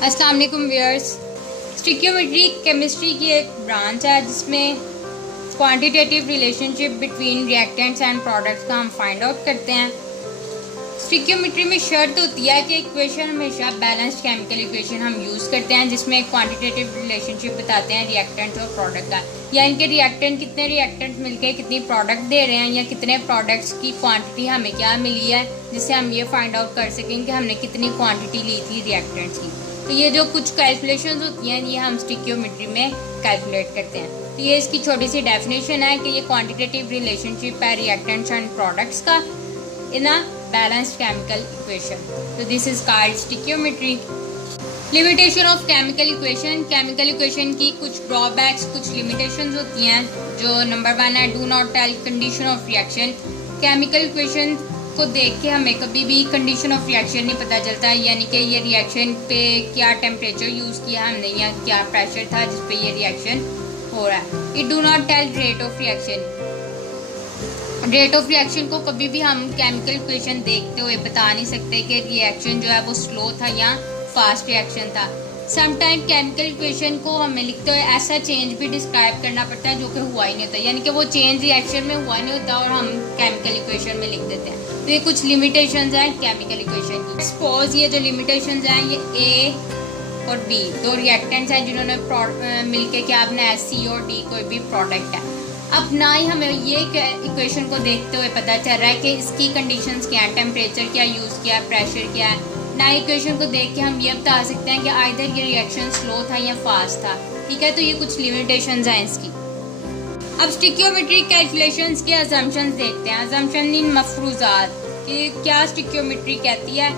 अस्सलाम वालेकुम viewers. स्टिक्योमेट्री chemistry की एक ब्रांच है जिसमें quantitative relationship between reactants and products का हम फाइंड आउट करते हैं। स्टिक्योमेट्री में शर्त होती है कि इक्वेशन हमेशा बैलेंस्ड केमिकल इक्वेशन हम यूज़ करते हैं जिसमें क्वांटिटेटिव रिलेशनशिप बताते हैं रिएक्टेंट्स और प्रोडक्ट का, या इनके रिएक्टेंट कितने रिएक्टेंट्स मिलकर कितनी प्रोडक्ट दे रहे हैं या कितने प्रोडक्ट्स की क्वांटिटी हमें क्या मिली है, जिससे हम ये फाइंड आउट कर सकें कि हमने कितनी क्वांटिटी ली थी रिएक्टेंट्स की। तो ये जो कुछ कैलकुलेशंस होती हैं ये हम स्टिक्योमेट्री में कैलकुलेट करते हैं। तो ये इसकी छोटी सी डेफिनेशन है कि ये क्वांटिटेटिव रिलेशनशिप है रिएक्टेंट्स एंड प्रोडक्ट्स का in a balanced chemical equation. तो this is called stoichiometry. Limitation of chemical equation. Chemical equation की कुछ ड्रॉबैक्स, कुछ लिमिटेशंस होती हैं। जो नंबर 1 है, do not tell condition of reaction. Chemical equation को देख के हमें कभी भी कंडीशन ऑफ रिएक्शन नहीं पता चलता, यानी कि ये रिएक्शन पे क्या टेम्परेचर यूज़ किया हमने या क्या प्रेशर था जिस पे ये रिएक्शन हो रहा है। It do not tell rate of reaction. Rate of reaction को कभी भी हम केमिकल इक्वेशन देखते हुए बता नहीं सकते कि रिएक्शन जो है वो स्लो था या फास्ट रिएक्शन था। समटाइम केमिकल इक्वेशन को हमें लिखते हुए ऐसा चेंज भी डिस्क्राइब करना पड़ता है जो कि हुआ ही नहीं होता, यानी कि वो चेंज रिएक्शन में हुआ नहीं होता और हम केमिकल इक्वेशन में लिख देते हैं। तो ये कुछ लिमिटेशंस हैं केमिकल इक्वेशन की। सपोज ये जो लिमिटेशंस हैं ये ए और बी दो रिएक्टेंट्स हैं जिन्होंने मिलके क्या अपने सी और डी कोई भी प्रोडक्ट है। अब ना ही हमें ये इक्वेशन को देखते हुए पता चल रहा है कि इसकी कंडीशंस क्या है, टेम्परेचर क्या यूज़ किया है, प्रेशर क्या है। ना इक्वेशन को देख के हम ये बता सकते हैं कि आइदर ये रिएक्शन स्लो था या फास्ट था। ठीक है, तो ये कुछ लिमिटेशंस हैं इसकी। अब स्टिक्योमेट्री कैलकुलेशंस के अजम्पशंस देखते हैं। अजम्पशन इन मफरूजात कि क्या स्टिक्योमेट्री कहती है।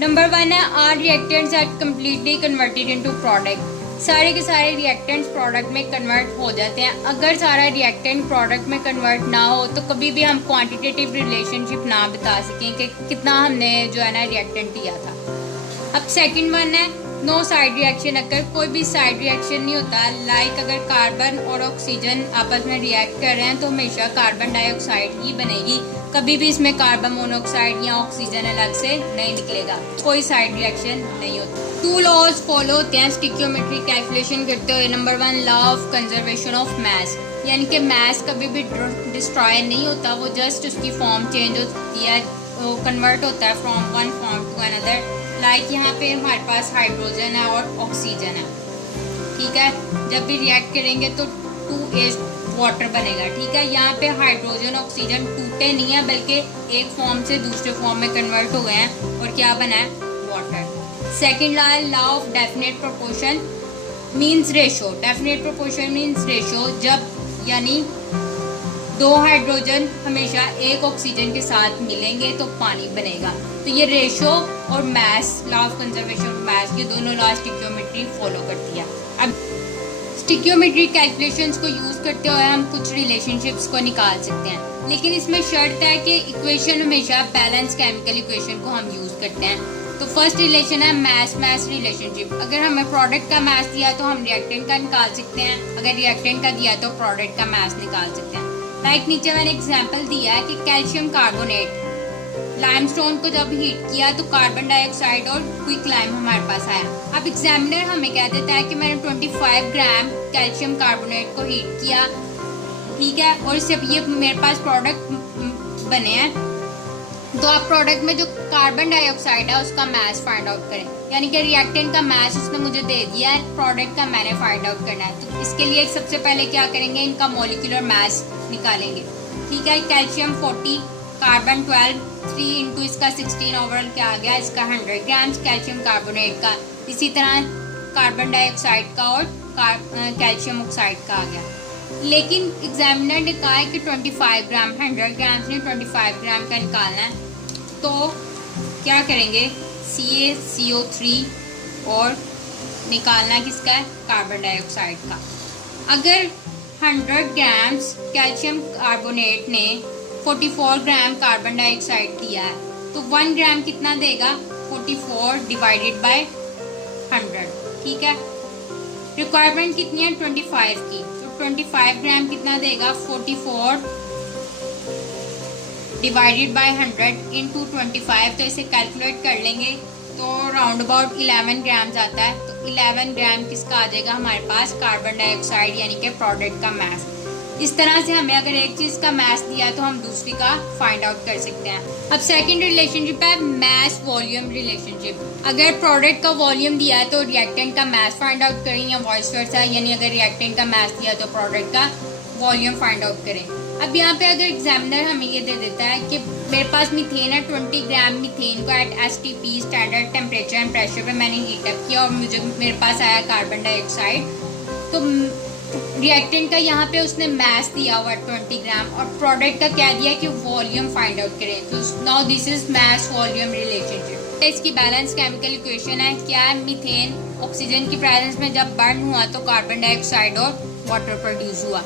नंबर 1 है, are reactants are completely converted into product. सारे के सारे रिएक्टेंट्स प्रोडक्ट में कन्वर्ट हो जाते हैं। अगर सारा रिएक्टेंट प्रोडक्ट में कन्वर्ट ना हो तो कभी भी हम क्वांटिटेटिव रिलेशनशिप ना बता सकें कि कितना हमने जो है ना रिएक्टेंट दिया था। अब सेकंड 1 है, नो साइड रिएक्शन। अगर कोई भी साइड रिएक्शन नहीं होता, लाइक अगर कार्बन और ऑक्सीजन आपस में रिएक्ट कर रहे हैं तो हमेशा कार्बन डाइऑक्साइड ही बनेगी, कभी भी इसमें कार्बन मोनोऑक्साइड या ऑक्सीजन अलग से नहीं निकलेगा, कोई साइड रिएक्शन नहीं होता। 2 लॉज फॉलो होते हैं स्टिक्योमेट्री कैलकुलेशन करते हुए। Number 1, law of conservation of mass, यानी कि मास कभी भी डिस्ट्रॉय नहीं होता, वो जस्ट उसकी फॉर्म चेंज होती है, वो कन्वर्ट होता है from one form to another. Like यहाँ पे हमारे पास हाइड्रोजन है और ऑक्सीजन है। ठीक है, जब भी रिएक्ट करेंगे तो 2H वाटर बनेगा। ठीक है, यहाँ पे हाइड्रोजन ऑक्सीजन टूटे नहीं है बल्कि एक फॉर्म से दूसरे फॉर्म में कन्वर्ट हो गए हैं और क्या बना है, वाटर। सेकेंड लॉ है, law of definite proportion means ratio. Definite proportion means ratio, जब यानी 2 हाइड्रोजन हमेशा एक ऑक्सीजन के साथ मिलेंगे तो पानी बनेगा। तो ये रेशो और mass, law of conservation of mass, ये दोनों लॉ स्टिक्योमेट्री फॉलो करती है। अब स्टिक्योमेट्री कैलकुलेशंस को यूज़ करते हुए हम कुछ रिलेशनशिप्स को निकाल सकते हैं, लेकिन इसमें शर्त है कि इक्वेशन हमेशा बैलेंस केमिकल इक्वेशन को हम यूज़ करते हैं। तो फर्स्ट रिलेशन है मैस मैस रिलेशनशिप। अगर हमें प्रोडक्ट का मैस दिया तो हम रिएक्टेंट का निकाल सकते हैं, अगर रिएक्टेंट का दिया तो प्रोडक्ट का मैस निकाल सकते हैं। लाइक नीचे मैंने एग्जांपल दिया है कि कैल्शियम कार्बोनेट, लाइमस्टोन को जब हीट किया तो कार्बन डाइऑक्साइड और क्विक लाइम हमारे पास आया। अब एग्जामिनर हमें कह देता है कि मैंने 25 ग्राम कैल्शियम कार्बोनेट को हीट किया, ठीक है, और इससे ये मेरे पास प्रोडक्ट बने हैं। तो आप प्रोडक्ट में जो कार्बन डाइऑक्साइड है उसका मास फाइंड आउट करें, यानी कि रिएक्टेंट का मास उसने मुझे दे दिया है, प्रोडक्ट का मैंने फाइंड आउट करना है। तो इसके लिए सबसे पहले क्या करेंगे, इनका मॉलिक्यूलर मास निकालेंगे। ठीक है, कैल्शियम 40, कार्बन 12, 3 इंटू इसका 16 ओवरऑल क्या आ गया, इसका 100 ग्राम कैल्शियम कार्बोनेट का। इसी तरह कार्बन डाइऑक्साइड का और कैल्शियम ऑक्साइड का आ गया। लेकिन एग्जामिनर ने कहा है कि 25 ग्राम, 100 ग्राम से 25 ग्राम का निकालना है। तो क्या करेंगे, CaCO3 और निकालना है किसका है, कार्बन डाइऑक्साइड का। अगर 100 ग्राम कैल्शियम कार्बोनेट ने 44 ग्राम कार्बन डाइऑक्साइड दिया है तो 1 ग्राम कितना देगा, 44 डिवाइडेड बाय 100। ठीक है, रिक्वायरमेंट कितनी है, 25 की, तो 25 ग्राम कितना देगा, 44 डिवाइडेड बाय 100 इंटू 25, तो इसे कैलकुलेट कर लेंगे तो राउंड अबाउट 11 ग्राम्स आता है। तो 11 ग्राम किसका आ जाएगा हमारे पास, कार्बन डाइऑक्साइड यानी कि प्रोडक्ट का मास। इस तरह से हमें अगर एक चीज़ का मास दिया है तो हम दूसरी का फाइंड आउट कर सकते हैं। अब सेकंड रिलेशनशिप है मास वॉल्यूम रिलेशनशिप। अगर प्रोडक्ट का वॉल्यूम दिया है तो रिएक्टेंट का मास फाइंड आउट करें या वॉइस वर्सा, यानी अगर रिएक्टेंट का मास दिया तो प्रोडक्ट का वॉल्यूम फाइंड आउट करें। अब यहाँ पे अगर एग्जामिनर हमें ये दे देता है कि मेरे पास मीथेन है, 20 ग्राम मीथेन को at STP standard temperature and pressure पे मैंने हीट अप किया और मेरे पास आया कार्बन डाइऑक्साइड, तो रिएक्टेंट का यहाँ पे उसने मास दिया हुआ 20 ग्राम और प्रोडक्ट का क्या दिया कि वॉल्यूम फाइंड आउट करें। तो now this is mass volume relationship. इसकी बैलेंस केमिकल इक्वेशन है, क्या है, मीथेन ऑक्सीजन की प्रेजेंस में जब बर्न हुआ तो कार्बन डाइऑक्साइड और वाटर प्रोड्यूस हुआ।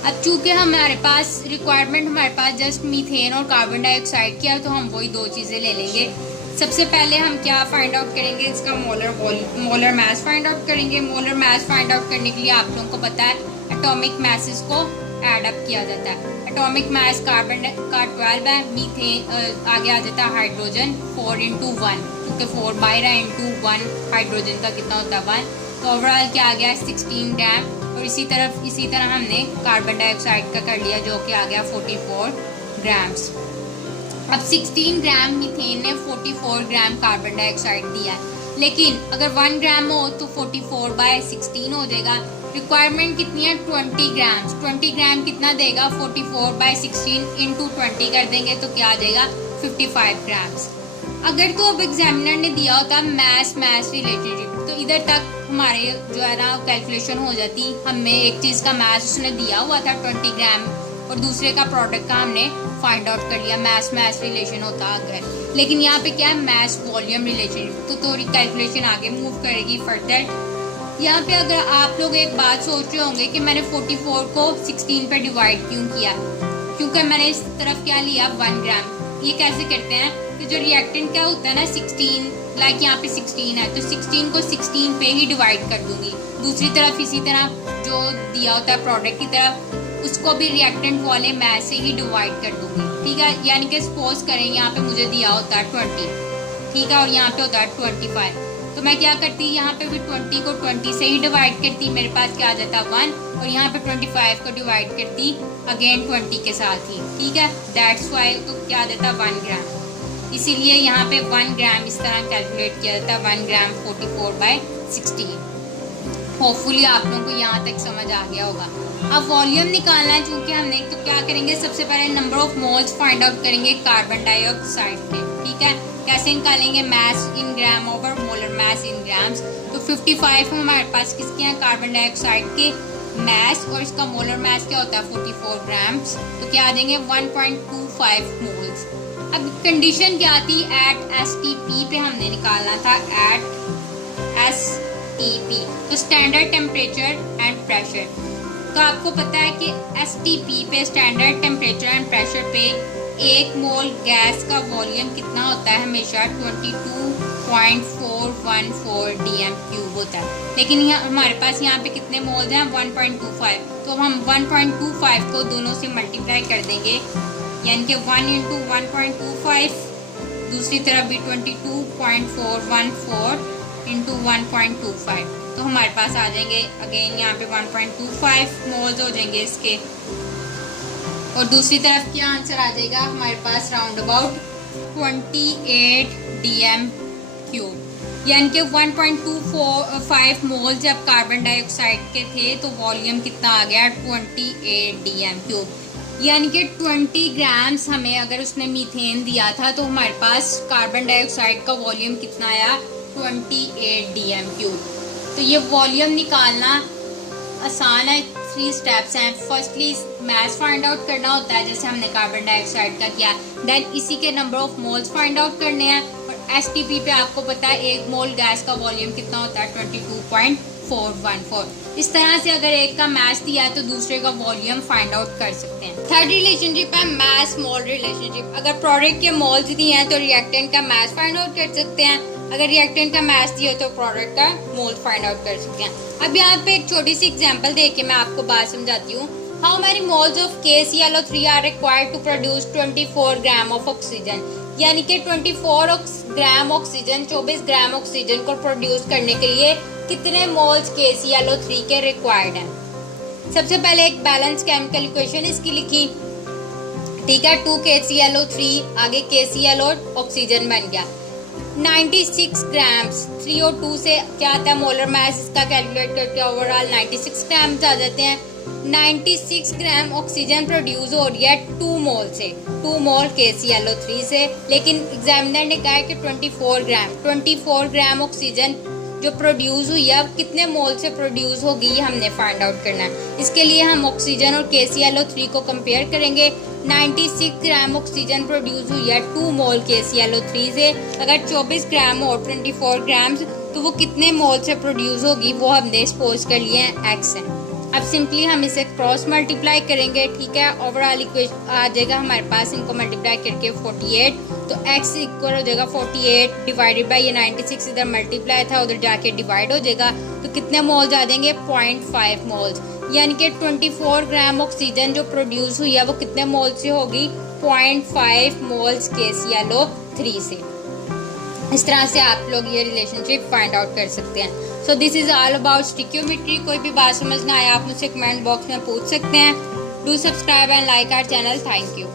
अब चूंकि हमारे पास रिक्वायरमेंट हमारे पास जस्ट मीथेन और कार्बन डाइऑक्साइड की है तो हम वही दो चीज़ें ले लेंगे। सबसे पहले हम क्या फाइंड आउट करेंगे, इसका मोलर मास फाइंड आउट करेंगे। मोलर मास फाइंड आउट करने के लिए आप लोगों को पता है एटॉमिक मासेस को ऐड अप किया जाता है। एटॉमिक मास कार्बन का 12 है, मीथेन आगे आ जाता है हाइड्रोजन 4 इंटू 1, क्योंकि 4 बाहर है इंटू 1 हाइड्रोजन का कितना होता है 1, तो ओवरऑल क्या आ गया 16 ग्राम। और इसी तरह हमने कार्बन डाइऑक्साइड का कर लिया जो कि आ गया 44 ग्राम्स। अब 16 ग्राम मीथेन ने 44 ग्राम कार्बन डाइऑक्साइड दिया है, लेकिन अगर 1 ग्राम हो तो 44 बाय 16 हो जाएगा। रिक्वायरमेंट कितनी है 20 ग्राम्स। 20 ग्राम कितना देगा 44 बाय 16 इंटू 20 कर देंगे तो क्या आ जाएगा 55 ग्राम्स। अगर तो अब एग्जामिनर ने दिया होता मास रिलेशनशिप तो इधर तक हमारे जो है ना कैलकुलेशन हो जाती। हमें एक चीज़ का मास उसने दिया हुआ था 20 ग्राम और दूसरे का प्रोडक्ट का हमने फाइंड आउट कर लिया, मास रिलेशन होता अगर। लेकिन यहाँ पे क्या है मास वॉल्यूम रिलेशनशिप, तो थोड़ी कैलकुलेशन आगे मूव करेगी फर्दर। यहाँ पे अगर आप लोग एक बात सोच रहे होंगे कि मैंने 44 को 16 पे डिवाइड क्यों किया, क्योंकि मैंने इस तरफ क्या लिया 1 ग्राम। ये कैसे करते हैं कि जो रिएक्टेंट क्या होता है ना 16, लाइक यहाँ पे 16 है तो 16 को 16 पे ही डिवाइड कर दूंगी। दूसरी तरफ इसी तरह जो दिया होता है प्रोडक्ट की तरफ उसको भी रिएक्टेंट वाले मास से ही डिवाइड कर दूंगी, ठीक है। यानी कि सपोज करें यहाँ पे मुझे दिया होता है 20, ठीक है, और यहाँ पे होता है 25, तो मैं क्या करती यहाँ पे भी 20 को 20 से ही डिवाइड करती, मेरे पास क्या आ जाता 1, और यहाँ पे 25 को डिवाइड करती अगेन 20 के साथ ही, ठीक है। दैट्स वाई तो क्या आ जाता 1 ग्राम। इसीलिए यहाँ पे 1 ग्राम इस तरह कैलकुलेट किया जाता है, 1 ग्राम 44 बाय 16। होपफुली आप लोगों को यहाँ तक समझ आ गया होगा। अब वॉल्यूम निकालना है चूंकि हमने, तो क्या करेंगे सबसे पहले number of moles find out करेंगे कार्बन डाइऑक्साइड के, ठीक है। कैसे निकालेंगे mass in gram over molar mass in grams. तो 55 हमारे पास किसके हैं कार्बन डाइऑक्साइड के मास और इसका मोलर मास क्या होता है 44 ग्राम्स, तो क्या आ जाएंगे 1.25 मोल्स। अब कंडीशन क्या थी एट STP पे हमने निकालना था, एट STP तो स्टैंडर्ड टेम्परेचर एंड प्रेशर। तो आपको पता है कि STP पे स्टैंडर्ड टेम्परेचर एंड प्रेशर पे 1 मोल गैस का वॉल्यूम कितना होता है हमेशा 22.414 dm³ होता है, लेकिन यहाँ हमारे पास यहाँ पे कितने मोल्स हैं 1.25, तो हम 1.25 को दोनों से मल्टीप्लाई कर देंगे, यानी कि 1 × 1.25, दूसरी तरफ भी 22.414 × 1.25, तो हमारे पास आ जाएंगे अगेन यहाँ पे 1.25 मोल्स हो जाएंगे इसके, और दूसरी तरफ क्या आंसर आ जाएगा हमारे पास राउंड अबाउट 28 dm³, यानी कि 1.25 मोल जब कार्बन डाइऑक्साइड के थे तो वॉल्यूम कितना आ गया 28 dm³, यानी कि 20 ग्राम्स हमें अगर उसने मीथेन दिया था तो हमारे पास कार्बन डाइऑक्साइड का वॉल्यूम कितना आया 28 dm³। तो ये वॉल्यूम निकालना आसान है, 3 स्टेप्स हैं। फर्स्टली मास फाइंड आउट करना होता है जैसे हमने कार्बन डाइऑक्साइड का किया, देन इसी के number of moles find out करने हैं, और STP पे आपको पता है 1 मोल गैस का वॉल्यूम कितना होता है 22.414। इस तरह से अगर एक का मास दिया है तो दूसरे का वॉल्यूम फाइंड आउट कर सकते हैं। थर्ड रिलेशनशिप है मास मोल रिलेशनशिप। अगर प्रोडक्ट के मोल्स दिए हैं तो रिएक्टेंट का मास फाइंड आउट कर सकते हैं, अगर रिएक्टेंट का मास दिया तो प्रोडक्ट का मोल फाइंड आउट कर सकते हैं। अब यहाँ पे एक छोटी सी एग्जांपल दे के मैं आपको बात समझाती हूँ। How many moles of KClO3 are required to produce 24 gram of oxygen, यानी कि 24 ग्राम ऑक्सीजन, 24 ग्राम ऑक्सीजन को प्रोड्यूस करने के लिए कितने मोल्स KClO3 के रिक्वायर्ड हैं। सबसे पहले एक बैलेंस केमिकल इक्वेशन इसकी लिखी, ठीक है, 2 KClO3 आगे KClO ऑक्सीजन बन गया, 96 ग्राम्स, 3O2 से क्या आता है मोलर मास, इसका कैलकुलेट करके ओवरऑल 96 ग्राम्स आ जाते हैं। 96 ग्राम ऑक्सीजन प्रोड्यूस हो रही है 2 मोल से, 2 मोल KClO3 से, लेकिन एग्जामिनर ने कहा है कि 24 ग्राम ऑक्सीजन जो प्रोड्यूस हुई है कितने मोल से प्रोड्यूस होगी ये हमने फाइंड आउट करना है। इसके लिए हम ऑक्सीजन और KClO3 को कंपेयर करेंगे। 96 ग्राम ऑक्सीजन प्रोड्यूस हुई है 2 मोल KClO3 से, अगर 24 ग्राम और 24 ग्राम्स तो वो कितने मोल से प्रोड्यूस होगी वो हमने सपोज कर लिए हैं x है। अब सिंपली हम इसे क्रॉस मल्टीप्लाई करेंगे, ठीक है, ओवरऑल इक्वेशन आ जाएगा हमारे पास, इनको मल्टीप्लाई करके 48, तो x इक्वल हो जाएगा 48 डिवाइडेड बाई ये 96 इधर मल्टीप्लाई था उधर जाके डिवाइड हो जाएगा, तो कितने मोल्स आ जाएंगे 0.5 मोल्स, यानी कि 24 ग्राम ऑक्सीजन जो प्रोड्यूस हुई है वो कितने मोल से होगी 0.5 मोल्स KClO3 से। इस तरह से आप लोग ये रिलेशनशिप फाइंड आउट कर सकते हैं। So this is all about stoichiometry. कोई भी बात समझ ना आया आप मुझसे कमेंट बॉक्स में पूछ सकते हैं। Do subscribe and like our channel. Thank you.